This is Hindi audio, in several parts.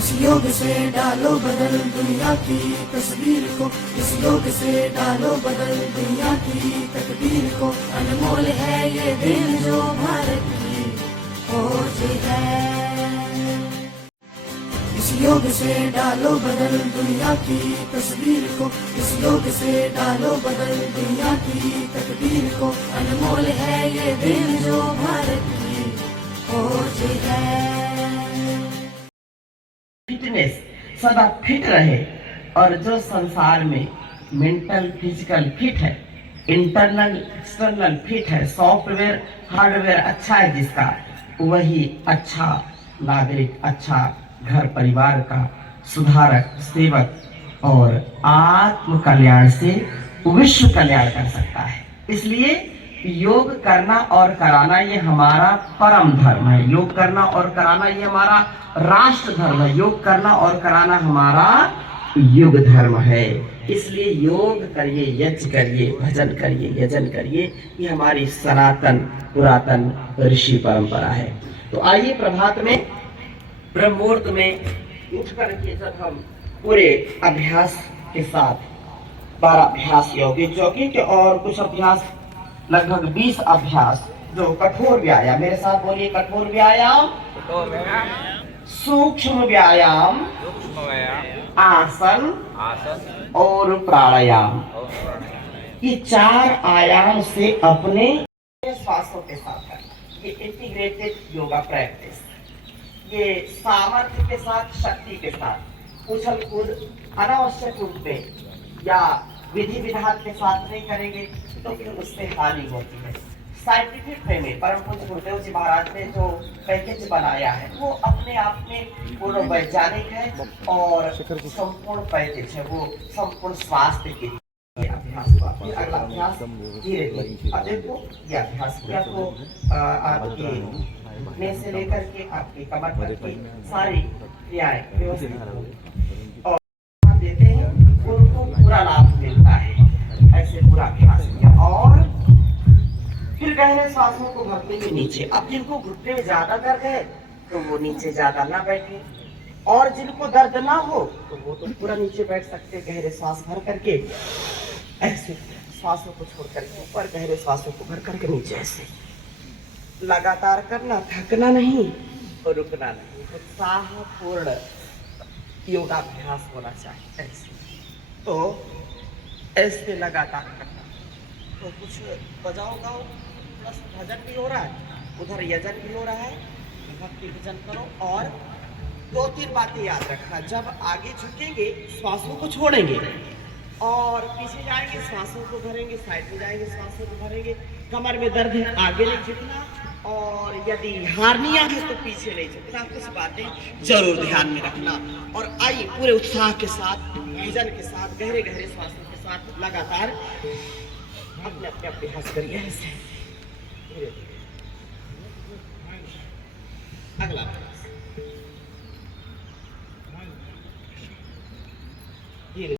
इस योग से डालो बदल दुनिया की तस्वीर को, इस योग से डालो बदल दुनिया की तकदीर को। अनमोल है ये दिन जो भारत की खोज है। इस योग से डालो बदल दुनिया की तस्वीर को, इस योग से डालो बदल दुनिया की तकदीर को। अनमोल है ये दिन जो भारत की खोज है। फिटनेस सदा फिट रहे और जो संसार में मेंटल फिजिकल फिट है, इंटरनल एक्सटर्नल फिट है, सॉफ्टवेयर हार्डवेयर अच्छा है जिसका, वही अच्छा नागरिक, अच्छा घर परिवार का सुधारक, सेवक और आत्म कल्याण से विश्व कल्याण कर सकता है। इसलिए योग करना और कराना ये हमारा परम धर्म है। योग करना और कराना ये हमारा राष्ट्र धर्म है। योग करना और कराना हमारा युग धर्म है। इसलिए योग करिए, यज्ञ करिए, भजन करिए, यजन करिए। ये हमारी सनातन पुरातन ऋषि परंपरा है। तो आइए प्रभात में ब्रह्म मुहूर्त में उठ करके जब हम पूरे अभ्यास के साथ 12 अभ्यास यौगिक और कुछ अभ्यास, लगभग 20 अभ्यास जो कठोर व्यायाम, मेरे साथ बोलिए, कठोर व्यायाम, सूक्ष्म व्यायाम, आसन और प्राणायाम, ये 4 आयाम से अपने श्वासों के साथ करना। ये इंटीग्रेटेड योगा प्रैक्टिस, ये सामर्थ्य के साथ, शक्ति के साथ, उछल कूद अनावश्यक रूप में या विधि विधान के साथ नहीं करेंगे तो फिर उससे हानि होती है। साइंटिफिक वे में परम पूज्य गुरुदेव जी महाराज ने जो पैकेज बनाया है वो अपने आप में पूर्ण वैज्ञानिक है और संपूर्ण पैकेज है, वो संपूर्ण स्वास्थ्य के लिए अभ्यास। अगला अभ्यास धीरे धीरे, अब देखो ये अभ्यास किया तो आपके घुटने से लेकर के आपकी कमर तक की सारी क्रियाएं व्यवस्थित और देते हैं, उनको पूरा लाभ मिलता है। ऐसे पूरा अभ्यास किया और फिर गहरे सांसों को भरते हुए नीचे। अब जिनको घुटने में ज्यादा दर्द है तो वो नीचे ज्यादा ना बैठे, और जिनको दर्द ना हो तो वो तो पूरा नीचे बैठ सकते। गहरे सांस भर करके ऐसे सांसों को छोड़ करके ऊपर, गहरे सांसों को भर करके नीचे, ऐसे लगातार करना, थकना नहीं और रुकना नहीं। उत्साहपूर्ण योगाभ्यास होना चाहिए। ऐसे तो ऐसे लगातार करना। तो कुछ बजाओ गाओ, प्लस भजन भी हो रहा है, उधर यजन भी हो रहा है, भक्ति भजन करो। और 2-3 बातें याद रखना, जब आगे झुकेंगे श्वासों को छोड़ेंगे और पीछे जाएंगे श्वासों को भरेंगे, साइड में जाएंगे श्वासों को भरेंगे। कमर में दर्द है आगे नहीं झुकना, और यदि हार्निया है तो पीछे नहीं झुकना। कुछ बातें जरूर ध्यान में रखना। और आइए पूरे उत्साह के साथ, विजन के साथ, गहरे गहरे श्वासों के साथ लगातार अपने अपने अभ्यास करिए ऐसे धीरे धीरे। अगला अभ्यास धीरे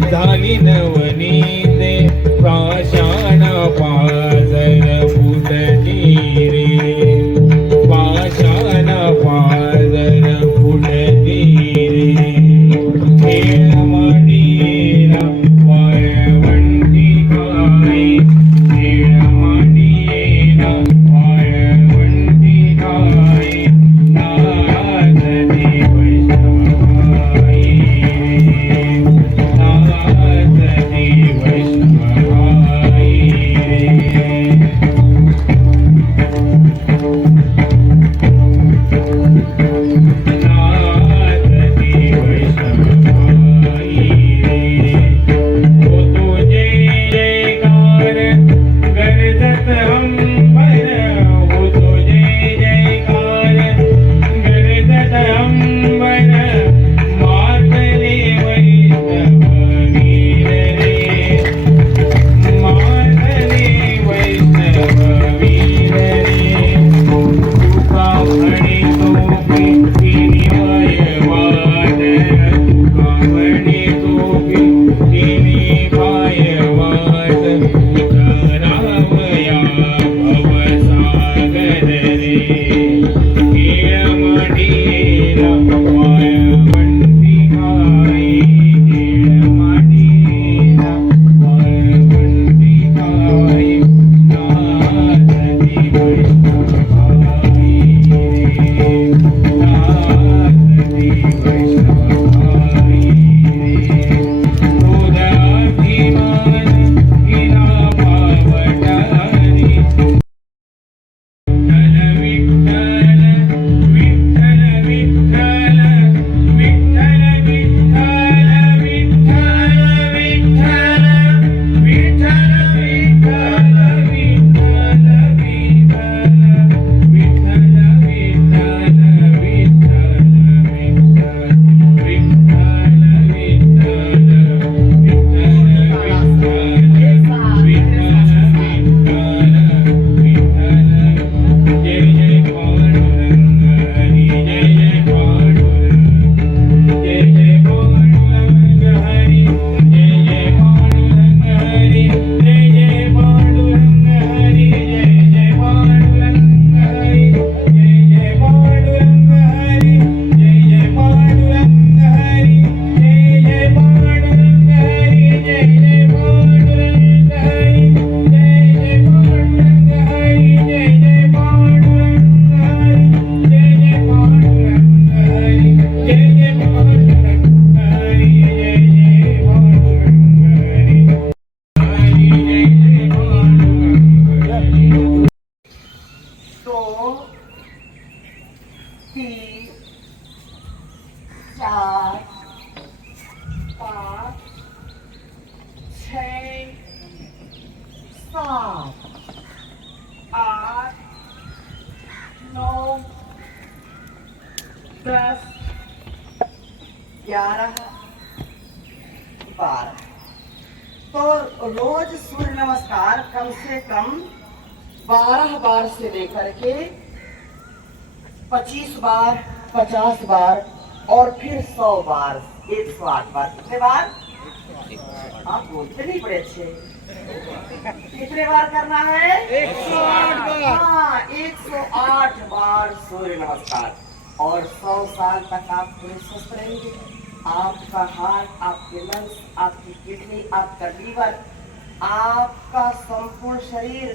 झाली नवनीते पाषाण पाजर फुटली रे पाषाण पाजर फुटली रे खेळमणीला वाळवंटी काय खेळमणीला वाळवंटी काय नाद देव वैष्णवाई नाद देव वैष्णवाई तो रोज सूर्य नमस्कार कम से कम 12 बार से लेकर के 25 बार 50 बार और फिर 100 बार 108 बार। कितने बार? आप बोलते नहीं बड़े अच्छे। कितने बार करना है? 108 बार। हाँ, 108 बार सूर्य नमस्कार और 100 साल तक आप पूरे स्वस्थ रहेंगे। आपका हार्ट, आपके लंग्स, आपकी किडनी, आपका लीवर, आपका संपूर्ण शरीर,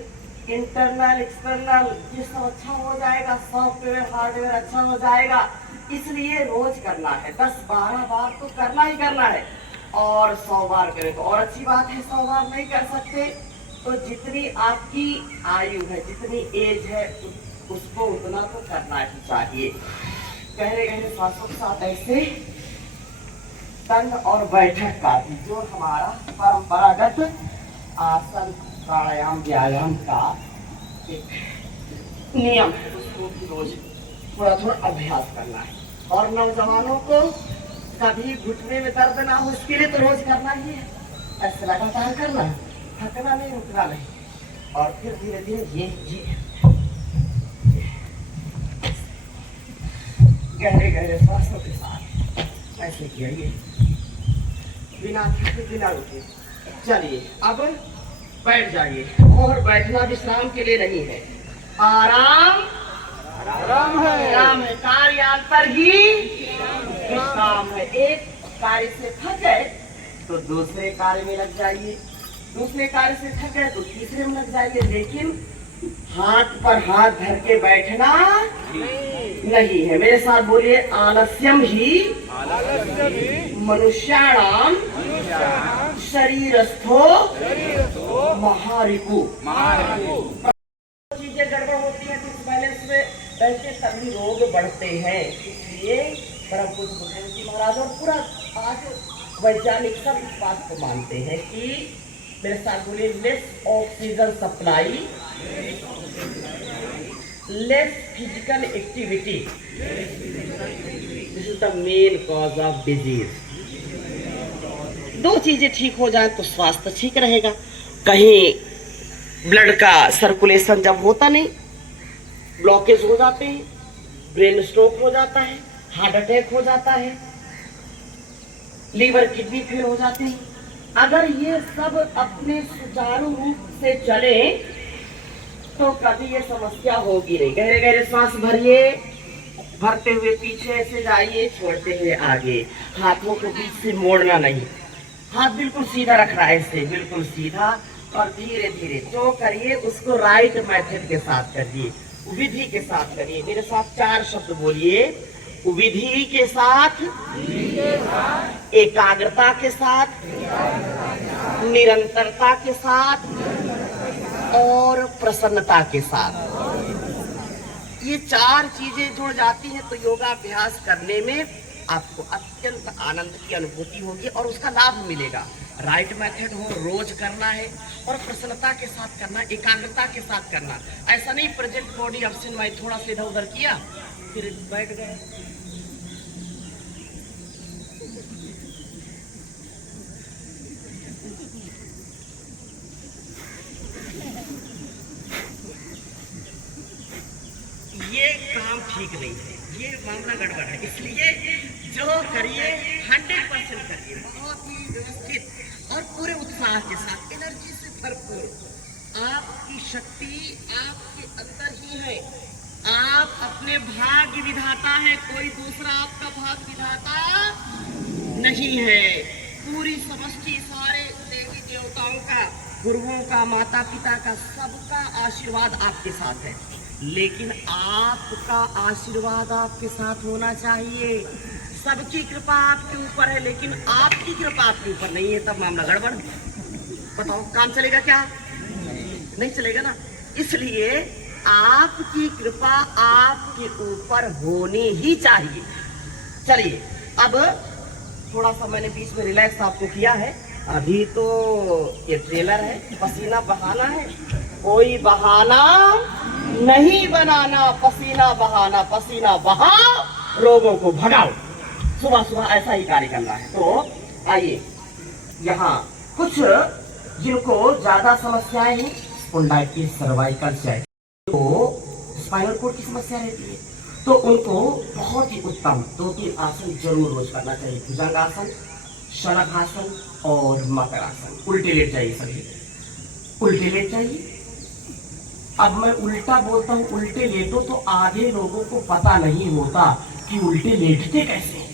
इंटरनल एक्सटर्नल, ये सब अच्छा हो जाएगा। सॉफ्टवेयर हार्डवेयर अच्छा हो जाएगा। इसलिए रोज करना है। 10-12 बार तो करना ही करना है और 100 बार करें तो और अच्छी बात है। 100 बार नहीं कर सकते तो जितनी आपकी आयु है, जितनी एज है, उसको उतना तो करना ही चाहिए। गहरे गहरे सांसों के साथ ऐसे दंड और बैठक का भी जो हमारा परंपरागत आसन प्राणायाम व्यायाम का एक नियम है, उसको भी रोज थोड़ा थोड़ा अभ्यास करना है। और नौजवानों को कभी घुटने में दर्द ना हो, इसके लिए तो रोज करना ही है। ऐसे लगातार करना है, थकना नहीं, रुकना नहीं। और फिर धीरे धीरे ये गहरे गहरे सांसों के साथ ऐसे किया। बिना थके बिना रुके। चलिए अब बैठ जाइए, और बैठना विश्राम के लिए नहीं है, आराम आराम है। आराम है, कार्यान्तर ही विश्राम है। एक कार्य से थक गए तो दूसरे कार्य में लग जाइए, दूसरे कार्य से थक गए तो तीसरे में लग जाइए, लेकिन हाथ पर हाथ धर के बैठना नहीं है। मेरे साथ बोलिए, आलस्यम ही मनुष्याणाम शरीरस्थो महारिपु। चीजें गड़बड़ होती है, डिसबैलेंस में रहते तभी रोग बढ़ते हैं। इसलिए परम पूज्य भगवान जी महाराज और पूरा आज वैज्ञानिक सब इस बात को मानते हैं कि, मेरे साथ बोलिए, less oxygen supply, less physical activity, this is the main cause of disease. दो चीजें ठीक हो जाए तो स्वास्थ्य ठीक रहेगा। कहीं ब्लड का सर्कुलेशन जब होता नहीं, ब्लॉकेज हो जाते हैं, ब्रेन स्ट्रोक हो जाता है, हार्ट अटैक हो जाता है, लीवर किडनी फेल हो जाते हैं। अगर ये सब अपने सुचारू रूप से चले तो कभी ये समस्या होगी नहीं। गहरे गहरे सांस भरिए, भरते हुए पीछे ऐसे जाइए, छोड़ते हुए आगे। हाथों को बीच से मोड़ना नहीं, हाथ बिल्कुल सीधा रखना है, ऐसे बिल्कुल सीधा, और धीरे धीरे जो करिए उसको राइट मेथड के साथ करिए, विधि के साथ करिए। मेरे साथ 4 शब्द बोलिए, विधि के साथ, एकाग्रता के साथ, निरंतरता के साथ और प्रसन्नता के साथ। ये 4 चीजें जुड़ जाती हैं तो योगाभ्यास करने में आपको अत्यंत आनंद की अनुभूति होगी और उसका लाभ मिलेगा। राइट मेथड हो, रोज करना है, और प्रसन्नता के साथ करना, एकाग्रता के साथ करना। ऐसा नहीं प्रेजेंट बॉडी ऑप्शन में थोड़ा सा इधर उधर किया फिर बैठ गए। ये काम ठीक नहीं है, ये मामला गड़बड़ है। इसलिए जो करिए 100% करिए, बहुत ही व्यवस्थित और पूरे उत्साह के साथ, एनर्जी से भरपूर। आपकी शक्ति आपके अंदर ही है, आप अपने भाग्य विधाता है, कोई दूसरा आपका भाग्य विधाता नहीं है। पूरी समष्टि, सारे देवी देवताओं का, गुरुओं का, माता पिता का, सबका आशीर्वाद आपके साथ है, लेकिन आपका आशीर्वाद आपके साथ होना चाहिए। सबकी कृपा आपके ऊपर है, लेकिन आपकी कृपा आपके ऊपर नहीं है, तब मामला गड़बड़। बताओ काम चलेगा क्या? नहीं चलेगा ना। इसलिए आपकी कृपा आपके ऊपर होनी ही चाहिए। चलिए अब थोड़ा सा मैंने बीच में रिलैक्स आपको किया है। अभी तो ये ट्रेलर है, पसीना बहाना है, कोई बहाना नहीं बनाना। पसीना बहाना, पसीना बहाओ, रोगों को भगाओ। सुबह सुबह ऐसा ही कार्य करना है। तो आइए, यहाँ कुछ जिनको ज्यादा समस्याएं हैं, स्पॉन्डाइटिस, सर्वाइकल, तो स्पाइनल कोड की समस्या रहती है, तो उनको बहुत ही उत्तम 2-3 आसन जरूर रोज करना चाहिए। भुजंगासन, शलभासन और मकरासन। उल्टे लेट जाइए सभी, उल्टे लेट जाइए। अब मैं उल्टा बोलता हूँ, उल्टे लेटो, तो आधे लोगों को पता नहीं होता कि उल्टे लेटते कैसे,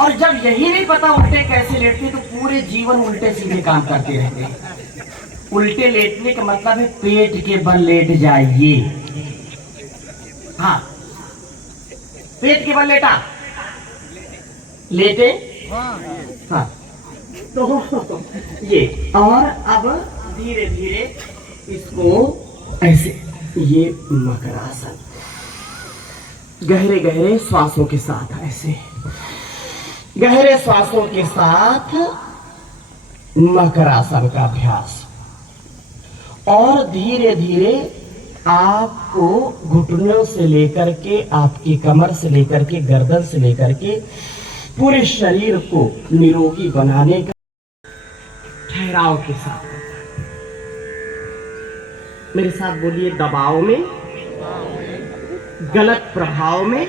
और जब यही नहीं पता उल्टे कैसे लेटते तो पूरे जीवन उल्टे सीधे काम करते रहते हैं। उल्टे लेटने का मतलब है पेट के बल लेट जाइए। हाँ, पेट के बल लेटा, लेटे, हाँ, तो ये, और अब धीरे धीरे इसको ऐसे, ये मकरासन, गहरे गहरे श्वासों के साथ, ऐसे गहरे श्वासों के साथ मकरासन का अभ्यास। और धीरे धीरे आपको घुटनों से लेकर के, आपकी कमर से लेकर के, गर्दन से लेकर के पूरे शरीर को निरोगी बनाने का ठहराव के साथ। मेरे साथ बोलिए, दबाव में, गलत प्रभाव में,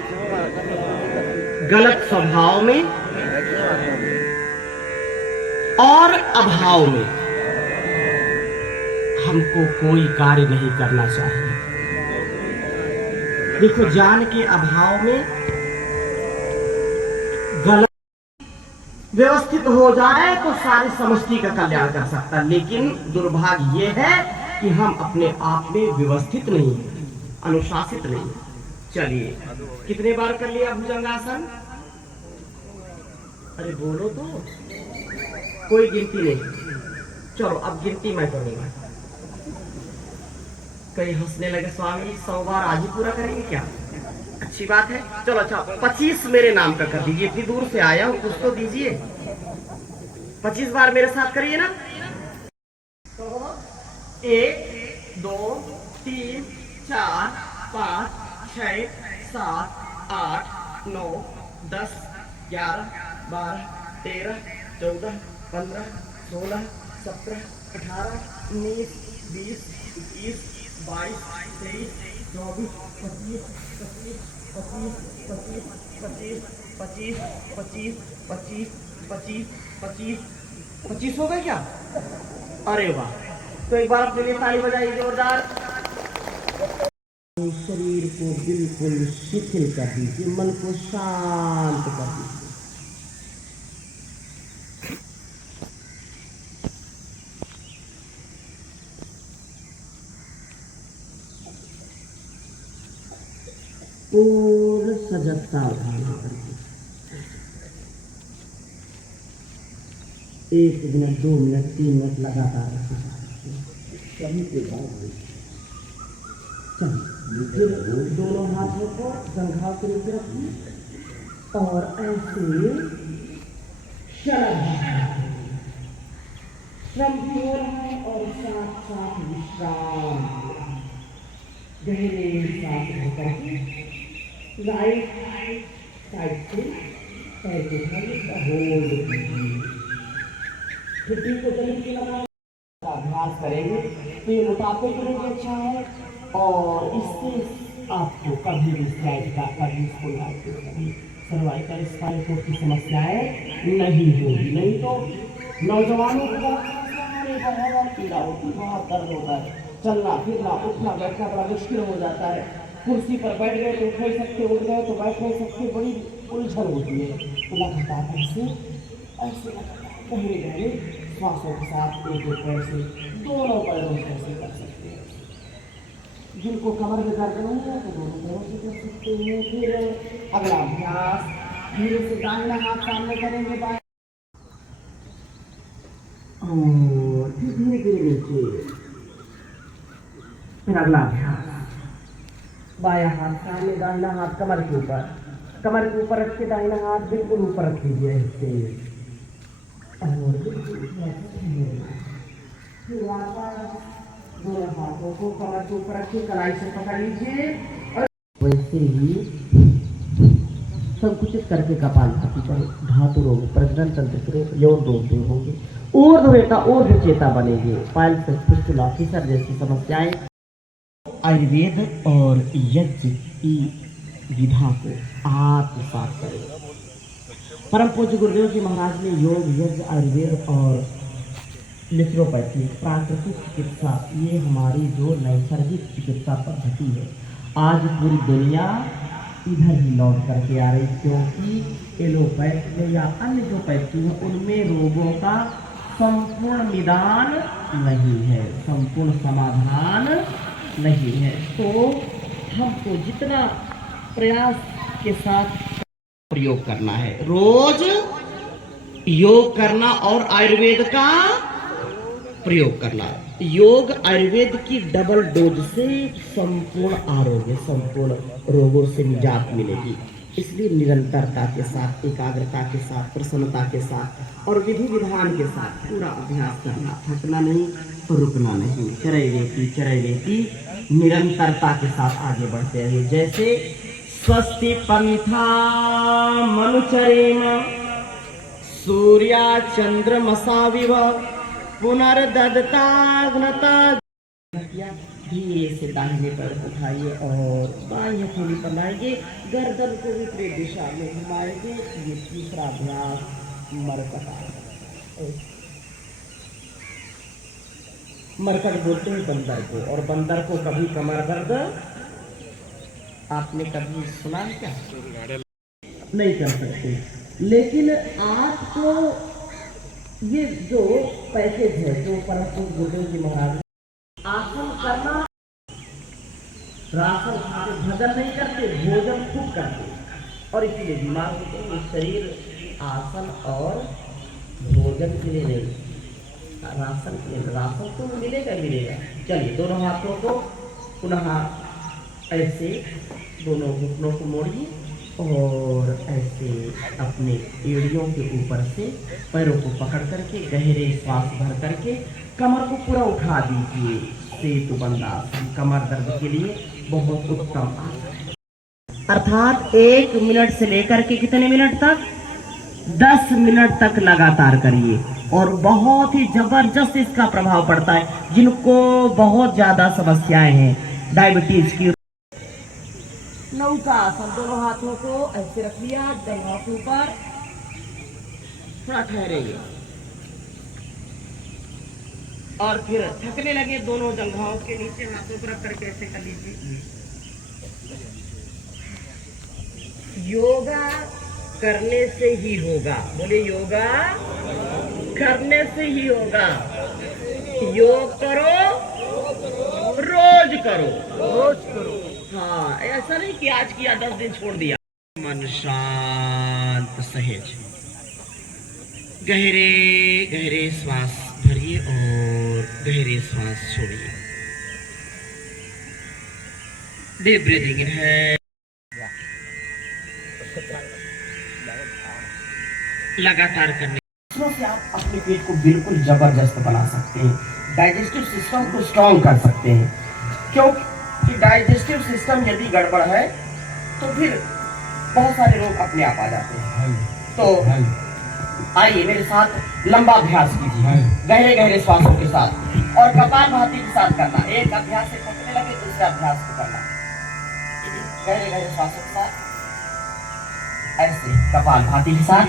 गलत स्वभाव में और अभाव में हमको कोई कार्य नहीं करना चाहिए। देखो, ज्ञान के अभाव में गलत व्यवस्थित हो जाए तो सारी समष्टि का कल्याण कर सकता है, लेकिन दुर्भाग्य ये है कि हम अपने आप में व्यवस्थित नहीं, अनुशासित नहीं। चलिए, कितने बार कर लिया भुजंगासन? अरे बोलो तो, कोई गिनती नहीं। चलो अब गिनती मैं करूंगा। कई हंसने लगे, स्वामी 100 बार आज ही पूरा करेंगे क्या? अच्छी बात है, चलो अच्छा 25 मेरे नाम का कर दीजिए। इतनी दूर से आया हूं, कुछ तो दीजिए। 25 बार मेरे साथ करिए ना। 1 2 3 4 5 6 7 8 9 10 11 12 13 14 15 16 17 18 19 20 21 22 23 24 25 25 25 25 25 25 25 25 25 25 हो गए क्या? अरे वाह, तो एक बार अपने लिए ताली बजाइए जोरदार। शरीर को बिल्कुल शिथिल कर दीजिए, मन को शांत कर दीजिए। पूर्ण सजगता उठाना करके 1 मिनट 2 मिनट 3 मिनट लगातार सभी के बाद फिर दोनों हाथों को जंघा के नीचे रखिए और ऐसे श्रम भी हो रहा है और साथ साथ विश्राम, गहरे सांस लेकर के राइट साइड से पैर को होल्ड कीजिए। छुट्टी को जल्दी से लगाएं। अभ्यास करेंगे तो ये मोटापे के लिए भी अच्छा है और इससे आपको कभी भी स्लाइड का कभी सर्वाइकल स्पाइन कोड की समस्याएं नहीं होगी। नहीं तो नौजवानों को बहुत पीड़ा होती है, बहुत दर्द होता है, चलना फिरना उठना बैठना बड़ा मुश्किल हो जाता है। कुर्सी पर बैठ गए तो उठ नहीं सकते, उठ गए तो बैठ नहीं सकते, बड़ी उलझन होती है। तो लगातार ऐसे ऐसे गहरे गहरे श्वासों के साथ एक पैर से दोनों पैरों से ऐसे कर सकते हैं। जिनको कमर में दर्द नहीं है तो दोनों पैरों से कर सकते हैं। फिर अगला अभ्यास, धीरे से दाहिना हाथ सामने करेंगे, बाएं और फिर धीरे धीरे नीचे। फिर अगला अभ्यास, बाया हाथ सामने, दाहिना हाथ कमर के ऊपर रख के दाहिना हाथ बिल्कुल ऊपर रख लीजिए ऐसे और फिर वापस दोनों हाथों को कमर के ऊपर रखिए, कलाई से पकड़ लीजिए और वैसे ही संकुचित करके कपालभाति करें। धातु रोग, प्रजनन तंत्र के रोग, यौन रोग दूर होंगे, ऊर्ध्ववेता ऊर्ध्व चेता बनेगी, पाइल से फिस्टुला फिसर जैसी समस्याएं। आयुर्वेद और यज्ञ की विधा को आत्मसात करें। परम पूज्य गुरुदेव जी महाराज ने योग, यज्ञ, आयुर्वेद और नेचुरोपैथी, प्राकृतिक चिकित्सा, ये हमारी जो नैसर्गिक चिकित्सा पद्धति है, आज पूरी दुनिया इधर ही लौट करके आ रही, क्योंकि एलोपैथी में या अन्य जो पैथी है उनमें रोगों का संपूर्ण निदान नहीं है, संपूर्ण समाधान नहीं है। तो हमको जितना प्रयास के साथ प्रयोग करना है, रोज योग करना और आयुर्वेद का प्रयोग करना। योग आयुर्वेद की डबल डोज से संपूर्ण आरोग्य, संपूर्ण रोगों से निजात मिलेगी। इसलिए निरंतरता के साथ, एकाग्रता के साथ, प्रसन्नता के साथ और विधि विधान के साथ पूरा अभ्यास करना, थकना नहीं, रुकना नहीं, चरैवेति निरंतरता के साथ आगे बढ़ते रहिए। जैसे स्वस्ति पंथा मनुचरेम सूर्या चंद्रमसाविव पुनर्दत्ताग्नता। धीरे से दाहिने पैर उठाइए और बाएं हथेली पर लाएंगे, गर्दन को विपरीत दिशा में घुमाएंगे। ये तीसरा अभ्यास मरकता। मरकट बोलते हैं बंदर को, और बंदर को कभी कमर दर्द आपने कभी सुना है क्या? नहीं कर सकते। लेकिन आपको ये जो पैकेज है, जो परम गुरुदेव जी महाराज आसन करना, राशन खाते, भजन नहीं करते, भोजन खूब करते, और इसीलिए बीमार होते हैं। शरीर आसन और भोजन के लिए नहीं, राशन के लिए। राशन तो मिलेगा ही मिलेगा। चलिए दोनों हाथों को पुनः ऐसे दोनों घुटनों को मोड़िए और ऐसे अपने एड़ियों के ऊपर से पैरों को पकड़ करके गहरे श्वास भर करके कमर को पूरा उठा दीजिए। सेतु बंदासन कमर दर्द के लिए बहुत उत्तम आसन है। अर्थात 1 मिनट से लेकर के कितने मिनट तक? 10 मिनट तक लगातार करिए, और बहुत ही जबरदस्त इसका प्रभाव पड़ता है। जिनको बहुत ज्यादा समस्याएं हैं, डायबिटीज की। नौका आसन, दोनों हाथों को ऐसे रख लिया जंघों के ऊपर, थोड़ा ठहरेंगे और फिर थकने लगे दोनों जंघों के नीचे हाथों को रख करके ऐसे कर लीजिए। योगा करने से ही होगा, बोले योगा करने से ही होगा। योग करो, रोज करो, रोज करो। हाँ, ऐसा नहीं कि आज किया 10 दिन छोड़ दिया। मन शांत सहज, गहरे गहरे श्वास भरिए और गहरे श्वास छोड़िए। डीप ब्रीदिंग इन है, लगातार करने से आप अपने पेट को बिल्कुल जबरदस्त बना सकते हैं। डाइजेस्टिव सिस्टम को स्ट्रॉन्ग कर सकते हैं, क्योंकि डाइजेस्टिव सिस्टम यदि गड़बड़ है तो फिर बहुत सारे रोग अपने आप आ जाते हैं। तो आइए मेरे साथ लंबा अभ्यास कीजिए, गहरे गहरे श्वासों के साथ, और कपालभाति के साथ करना। एक अभ्यास से थकने लगे दूसरे अभ्यास को करना, गहरे गहरे श्वासों के साथ, ऐसे कपालभाति के साथ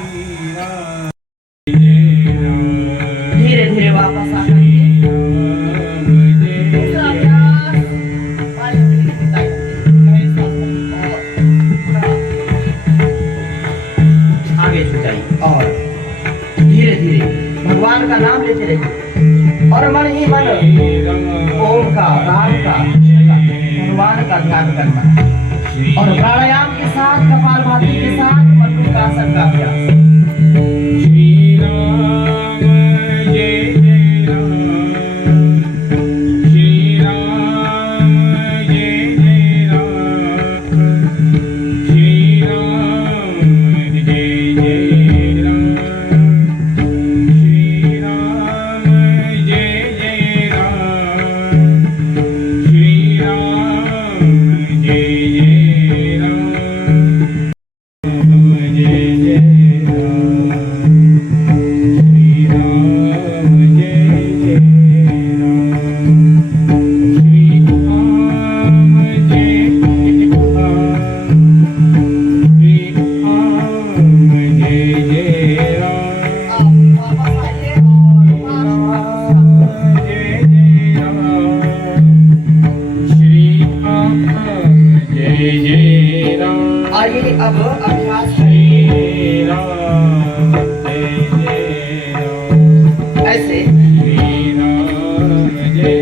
धीरे धीरे वापस आ जाइए। दूसरा अभ्यास, आगे झुकाइए और धीरे धीरे भगवान का नाम लेते रहिए, और मन ही मन ओम का, राम का, भगवान का ध्यान करना, और प्राणायाम के साथ, कपालभाति के साथ मधुरासन का अभ्यास। आइए अब अभ्यास ऐसे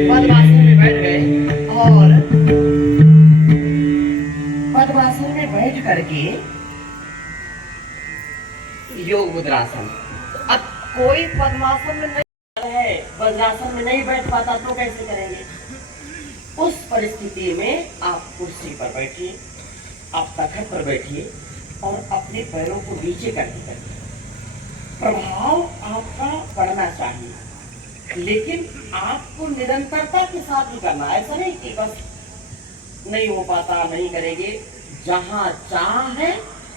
पद्मासन में बैठ गए, और पद्मासन में बैठ करके योग मुद्रासन। अब कोई पद्मासन में नहीं है, वज्रासन में नहीं बैठ पाता तो कैसे करेंगे? उस परिस्थिति में आप कुर्सी पर बैठिए, आप तखत पर बैठिए और अपने पैरों को नीचे करके करिए। प्रभाव आपका बढ़ना चाहिए, लेकिन आपको निरंतरता के साथ भी करना। ऐसा नहीं कि बस नहीं हो पाता नहीं करेंगे। जहाँ चाह है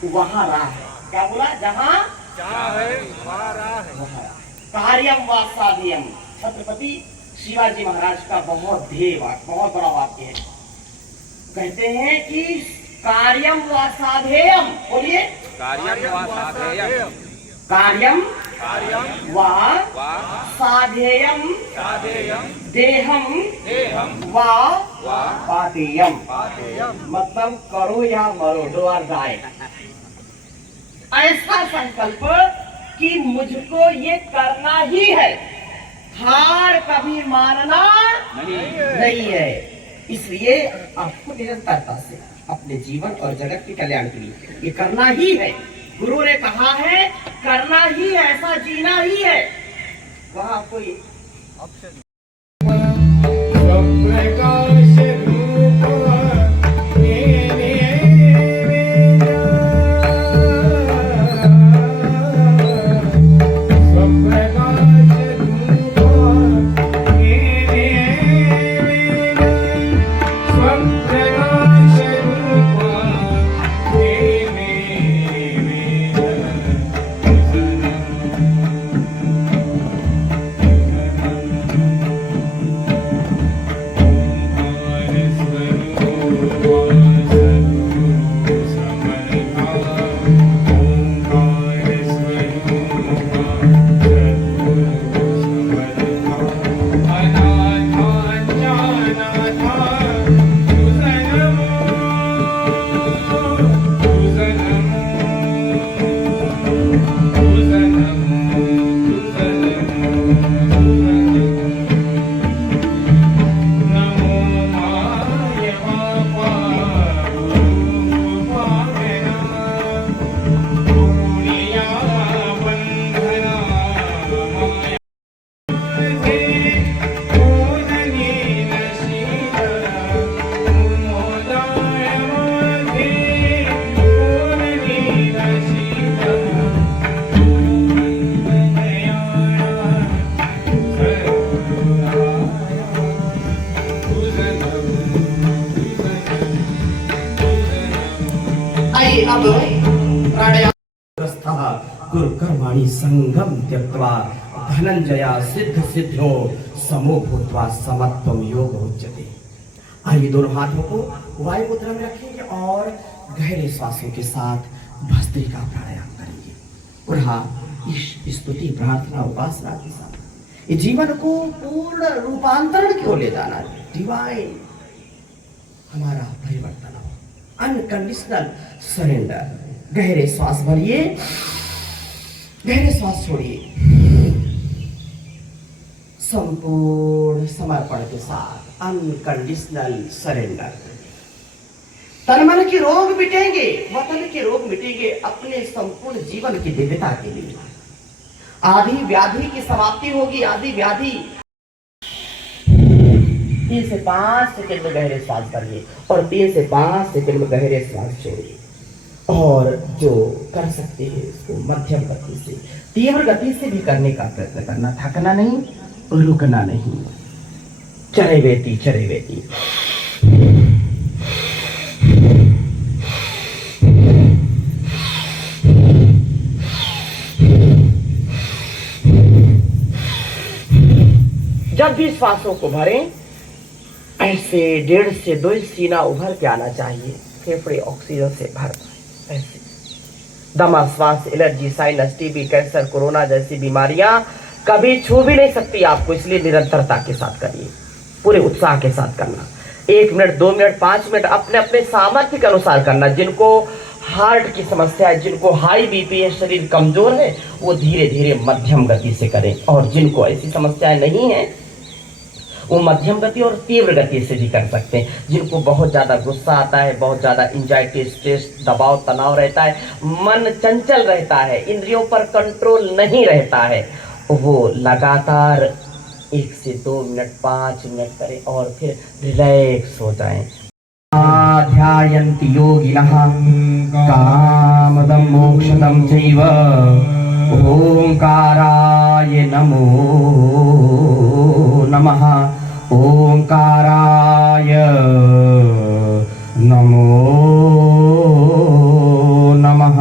वहाँ राह है। क्या बोला? जहाँ चाह है वहाँ राह है। वहाँ कार्यम व साध्यम, छत्रपति शिवाजी महाराज का बहुत ध्येय वाक्य, बहुत बड़ा वाक्य है। कहते हैं कि कार्यम व साधेयम, बोलिए कार्यम व साधेयम, कार्यम कार्यम व व साधेयम। साधेयम साधेयम देहम देहम वा वा पातेयम, पातेयम। मतलब करो या मरो, डू और डाई। ऐसा संकल्प कि मुझको ये करना ही है, हार कभी मानना नहीं है। इसलिए आपको निरंतरता से अपने जीवन और जगत के कल्याण के लिए ये करना ही है। गुरु ने कहा है करना ही है, ऐसा जीना ही है। वहां कोई ऑप्शन प्रकाश रूप मेरे स्वप्रकाश रूप मेरे स्वप्रकाश रूप आइए अब प्राणायाम गुरु कर्माणि संगम त्यक्त्वा धनंजया सिद्ध सिद्धो समो भूत्वा समत्वम योग उच्यते। आइए दोनों हाथों को वायु मुद्रा में रखेंगे और गहरे श्वासों के साथ भस्त्रिका प्राणायाम करेंगे। और हाँ, इस स्तुति प्रार्थना उपासना के साथ ये जीवन को पूर्ण रूपांतरण की ओर ले जाना है। डिवाइन हमारा परिवर्तन हो, अनकंडीशनल सरेंडर। गहरे श्वास भरिए, गहरे श्वास छोड़िए। संपूर्ण समर्पण के साथ अनकंडीशनल सरेंडर। तन मन के रोग मिटेंगे, वतन के रोग मिटेंगे अपने संपूर्ण जीवन की दिव्यता के लिए। आदि व्याधि की समाप्ति होगी, आदि व्याधि। 3 से 5 सेकंड में गहरे श्वास भरिए और 3 से 5 सेकंड में गहरे श्वास छोड़िए। और जो कर सकते हैं इसको मध्यम गति से, तीव्र गति से भी करने का प्रयत्न करना, थकना नहीं, रुकना नहीं। चरे वेती चरे वेती। जब भी श्वासों को भरें ऐसे 1.5 से 2 इंच सीना उभर के आना चाहिए। फेफड़े ऑक्सीजन से भर पाए ऐसे। दमा, श्वास, allergy, sinus, TB, cancer, corona जैसी बीमारियां कभी छू भी नहीं सकती आपको। इसलिए निरंतरता के साथ करिए, पूरे उत्साह के साथ करना। 1 मिनट, 2 मिनट, 5 मिनट अपने अपने सामर्थ्य के अनुसार करना। जिनको हार्ट की समस्या है, जिनको हाई बीपी है, शरीर कमजोर है, वो धीरे धीरे मध्यम गति से करें। और जिनको ऐसी समस्याएं नहीं है वो मध्यम गति और तीव्र गति से भी कर सकते हैं। जिनको बहुत ज़्यादा गुस्सा आता है, बहुत ज़्यादा एंजाइटी, स्ट्रेस, दबाव, तनाव रहता है, मन चंचल रहता है, इंद्रियों पर कंट्रोल नहीं रहता है, वो लगातार 1 से 2 मिनट, 5 मिनट करें और फिर रिलैक्स हो जाएं। ध्यायन्ति योगिनः कामदं मोक्षदं चैव ओंकाराय नमो नमः। ओंकाराय नमो नमः।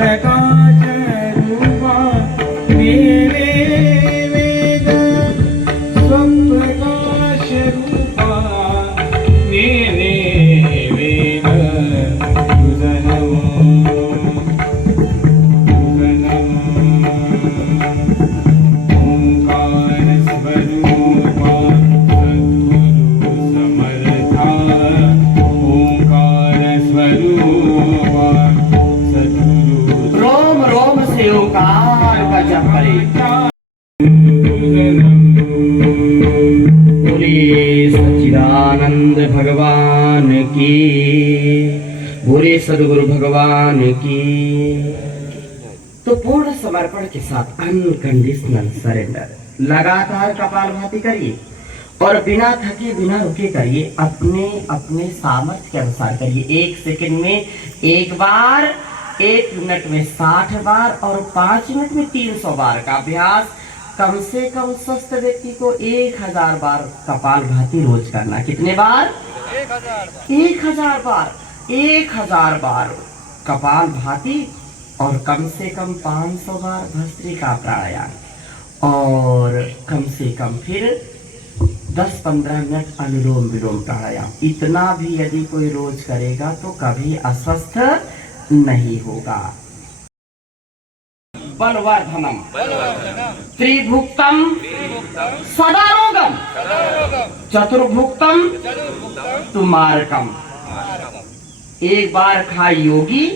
प्रकाश रूपा मेरे वेद स्वप्रकाश रूपा मेरे वेद तुझ नमो ओंकार स्वरूपा सद्गुरु समर्था ओंकार स्वरूपा सद्गुरु रोम रोम से ओंकार का जप करे। बोले सच्चिदानंद भगवान की, बोले सदगुरु भगवान की। तो पूर्ण समर्पण के साथ अनकंडीशनल सरेंडर लगातार कपालभाति करिए और बिना थके बिना रुके करिए, अपने अपने सामर्थ्य के अनुसार करिए। 1 सेकंड में 1 बार, 1 मिनट में 60 बार और 5 मिनट में 300 बार का अभ्यास। कम से कम स्वस्थ व्यक्ति को 1000 बार कपालभाति रोज करना। कितने बार? 1000 बार। 1000 बार कपालभाति और कम से कम 500 बार भस्त्रिका प्राणायाम और कम से कम फिर 10-15 मिनट अनुलोम विलोम प्राणायाम। इतना भी यदि कोई रोज करेगा तो कभी अस्वस्थ नहीं होगा। बलवर्धनम त्रिभुक्तम सदा रोगम चतुर्भुक्तम तुमारकम। 1 बार खाए योगी,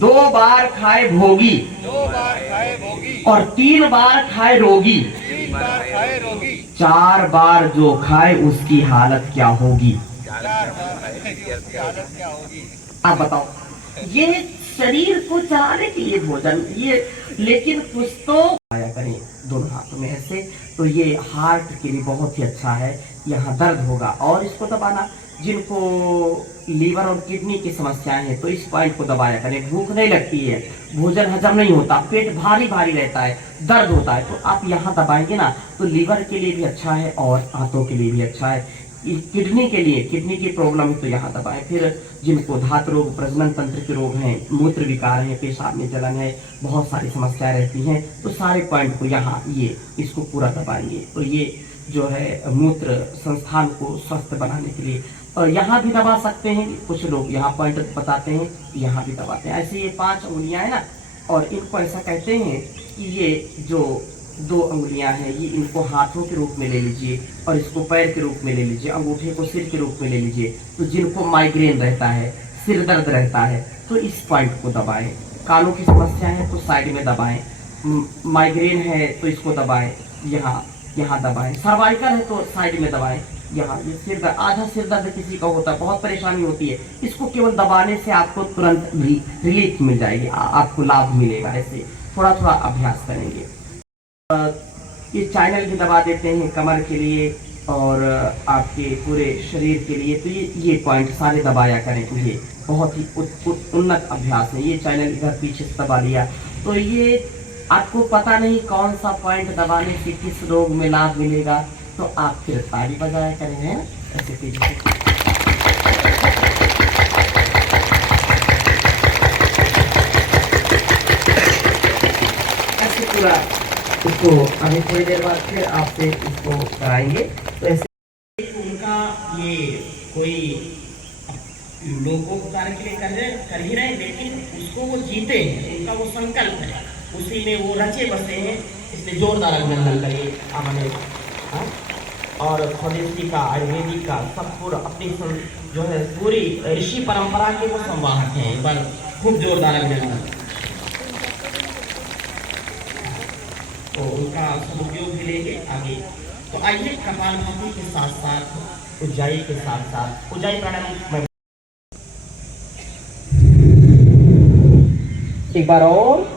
2 बार खाए भोगी और 3 बार खाए रोगी। 4 बार जो खाए उसकी हालत क्या होगी? आप बताओ। ये शरीर को चलाने के लिए भोजन, ये लेकिन कुछ तो आया करें दोनों हाथों में ऐसे, तो ये हार्ट के लिए बहुत ही अच्छा है। यहाँ दर्द होगा और इसको दबाना। जिनको लीवर और किडनी की समस्याएं हैं तो इस पॉइंट को दबाया करें। भूख नहीं लगती है, भोजन हजम नहीं होता, पेट भारी भारी रहता है, दर्द होता है, तो आप यहाँ दबाएंगे ना तो लीवर के लिए भी अच्छा है और हाथों के लिए भी अच्छा है। किडनी के लिए, किडनी की प्रॉब्लम है तो यहाँ दबाएं। फिर जिनको धात रोग, प्रजनन तंत्र के रोग हैं, मूत्र विकार है, पेशाब में जलन है, बहुत सारी समस्याएं रहती हैं, तो सारे पॉइंट को यहाँ ये इसको पूरा दबाएंगे। तो ये जो है मूत्र संस्थान को स्वस्थ बनाने के लिए, और यहाँ भी दबा सकते हैं। कुछ लोग यहाँ पॉइंट बताते हैं, यहाँ भी दबाते हैं। ऐसे ये 5 उंगलियां हैं ना, और इनको ऐसा कहते हैं कि ये जो 2 उंगलियां हैं, ये इनको हाथों के रूप में ले लीजिए और इसको पैर के रूप में ले लीजिए, अंगूठे को सिर के रूप में ले लीजिए। तो जिनको माइग्रेन रहता है, सिर दर्द रहता है, तो इस पॉइंट को दबाएं। कानों की समस्या है तो साइड में दबाएं। माइग्रेन है तो इसको दबाएं, यहाँ दबाएं। सर्वाइकल है तो साइड में दबाएं। यहाँ ये सिर दर्द, आधा सिर दर्द किसी का होता है, बहुत परेशानी होती है, इसको केवल दबाने से आपको तुरंत रिलीफ मिल जाएगी, आपको लाभ मिलेगा। ऐसे थोड़ा थोड़ा अभ्यास करेंगे। ये चैनल भी दबा देते हैं कमर के लिए और आपके पूरे शरीर के लिए। तो ये पॉइंट सारे दबाया करें। ये बहुत ही उन्नत अभ्यास है। ये चैनल इधर पीछे से दबा लिया तो ये आपको पता नहीं कौन सा पॉइंट दबाने से किस रोग में लाभ मिलेगा, तो आप फिर ताली बजाया करें, है ऐसे पीछे ऐसे पूरा उसको। अभी थोड़ी देर बाद फिर आपसे इसको कराएंगे। तो ऐसे उनका ये कोई लोगों को कार्य के लिए कर ही रहे, लेकिन उसको वो जीते हैं, उनका वो संकल्प है, उसी में वो रचे बसे हैं। इसलिए जोरदार अभिनंदन करिए आमने। और स्वदेशी का, आयुर्वेदिक का सब पूरा अपनी जो है पूरी ऋषि परंपरा के वो संवाहक हैं। एक बार खूब जोरदार अभिनंदन। तो उनका सदुपयोग भी लेंगे आगे। तो आइए कपालभाति के साथ साथ उज्जाई के साथ साथ उज्जाई प्राणायाम एक बार और।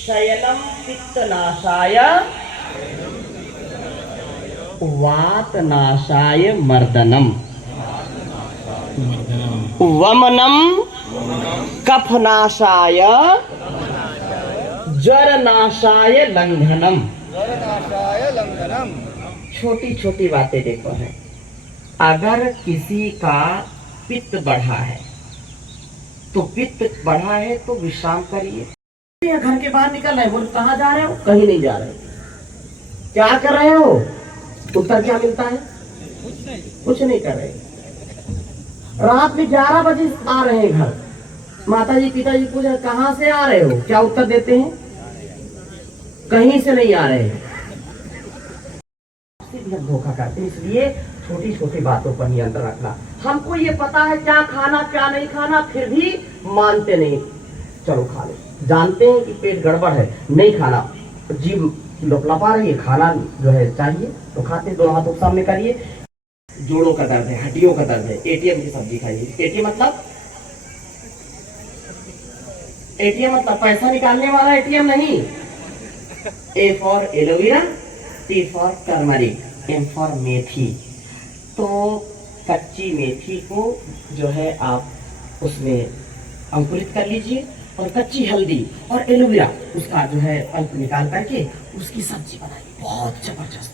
शयनम पित्तनाशाय वातनाशाय मर्दनम, वमनम कफनाशाय, जरनाशाय लंघनम। जरनाशाय लंघनम। छोटी छोटी बातें देखो है। अगर किसी का पित्त बढ़ा है तो पित्त बढ़ा है तो विश्राम करिए। घर के बाहर निकल रहे, बोले कहाँ जा रहे हो? कहीं नहीं जा रहे। क्या कर रहे हो? उत्तर क्या मिलता है? कुछ नहीं कर रहे। रात में 11 बजे आ रहे हैं घर, माताजी पिताजी पूछे कहाँ से आ रहे हो, क्या उत्तर देते हैं? कहीं से नहीं आ रहे हैं। भी हम धोखा करते हैं। इसलिए छोटी छोटी बातों पर नियंत्रण रखना। हमको ये पता है क्या खाना क्या नहीं खाना, फिर भी मानते नहीं। चलो खा ले, जानते हैं कि पेट गड़बड़ है, नहीं खाना, जीभ लपलपा रही है, खाना जो है चाहिए तो खाते। दोनों हाथों के सामने करिए। जोड़ों का दर्द है, हड्डियों का दर्द है, एटीएम की सब्जी खाइए। एटीएम मतलब पैसा निकालने वाला एटीएम नहीं। A for aloe vera, T for turmeric, M for methi. तो कच्ची मेथी को जो है आप उसमें अंकुरित कर लीजिए, और कच्ची हल्दी और एलोवेरा उसका जो है अंक निकाल करके उसकी सब्जी बनाइए, बहुत जबरदस्त।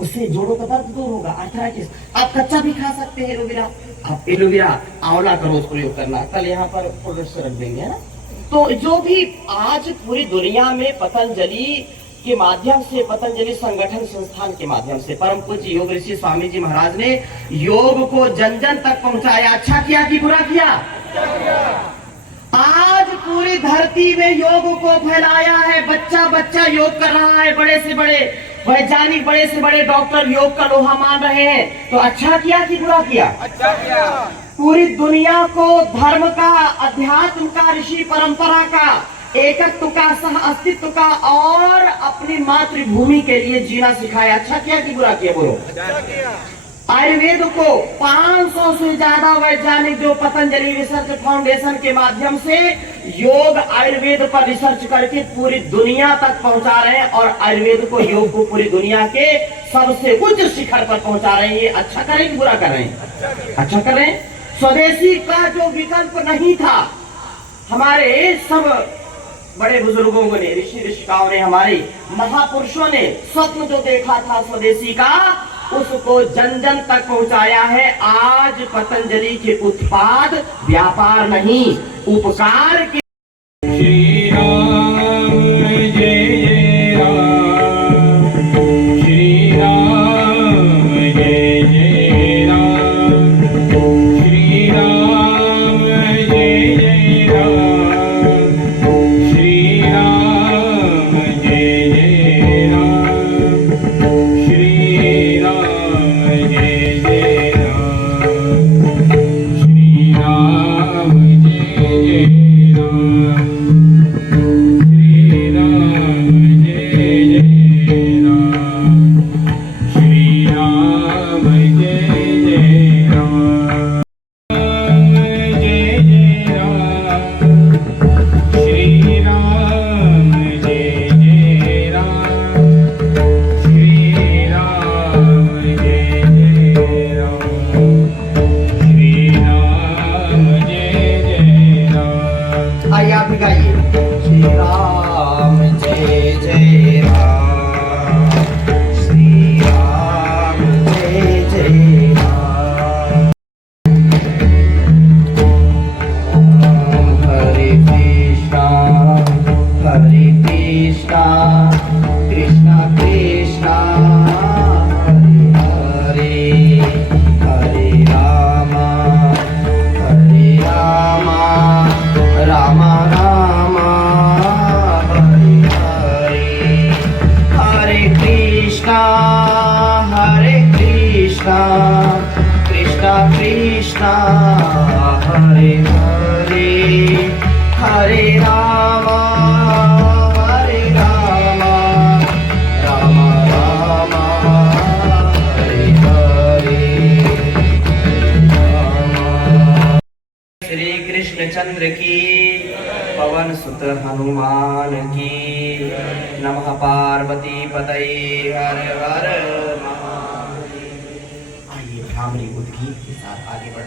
उससे जोड़ों का दर्द दूर होगा, आर्थराइटिस। आप कच्चा भी खा सकते हैं एलोवेरा। आप एलोवेरा आंवला का रोज प्रयोग करना, कल यहाँ पर प्रोडक्ट्स रख देंगे, है ना। तो जो भी आज पूरी दुनिया में पतंजलि के माध्यम से, पतंजलि संगठन संस्थान के माध्यम से परम पूज्य योग ऋषि स्वामी जी महाराज ने योग को जन जन तक पहुंचाया। अच्छा किया कि बुरा किया? आज पूरी धरती में योग को फैलाया है। बच्चा बच्चा योग कर रहा है, बड़े से बड़े वैज्ञानिक, बड़े से बड़े डॉक्टर योग का लोहा मान रहे हैं। तो अच्छा किया कि बुरा किया? अच्छा किया। पूरी दुनिया को धर्म का, अध्यात्म का, ऋषि परंपरा का, एकत्व का, सह अस्तित्व का और अपनी मातृभूमि के लिए जीना सिखाया। अच्छा किया कि बुरा किया? बोलो। अच्छा किया। आयुर्वेद को 500 से ज्यादा वैज्ञानिक जो पतंजलि रिसर्च फाउंडेशन के माध्यम से योग आयुर्वेद पर रिसर्च करके पूरी दुनिया तक पहुंचा रहे हैं, और आयुर्वेद को, योग को पूरी दुनिया के सबसे उच्च शिखर पर पहुंचा रहे हैं। ये अच्छा करें कि बुरा कर रहे हैं? अच्छा करें। स्वदेशी का जो विकल्प नहीं था, हमारे सब बड़े बुजुर्गों ने, ऋषि ऋषिकाओं ने, हमारे महापुरुषों ने स्वप्न जो देखा था स्वदेशी का, उसको जन जन तक पहुंचाया है। आज पतंजलि के उत्पाद व्यापार नहीं, उपकार के। श्री राम जय जय राम, श्री राम जय जय राम, श्री राम जय जय राम, श्री राम जय जय राम, श्री राम जय जय राम, श्री राम जय जय राम। चंद्र की, पवन सुत हनुमान की। नमः पार्वती पतये हर हर महादेव। भ्रामरी उद्गीत के साथ आगे बढ़।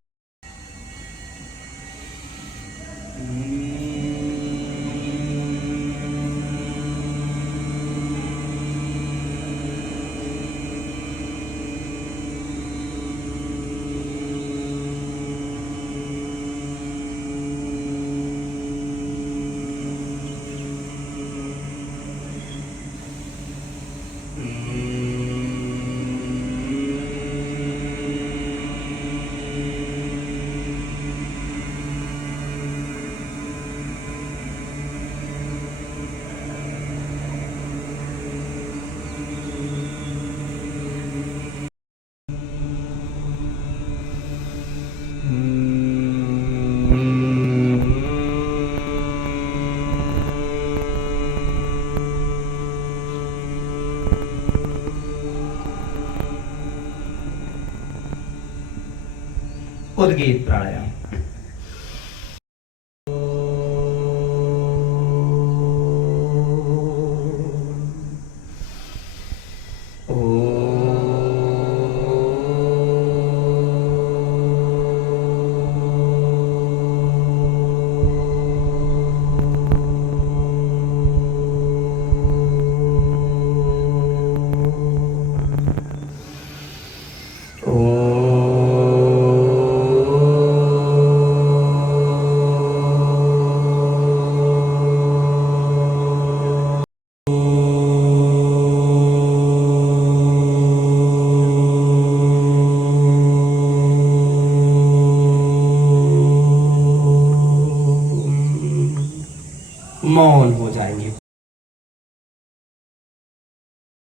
उद्गीत प्राणायाम।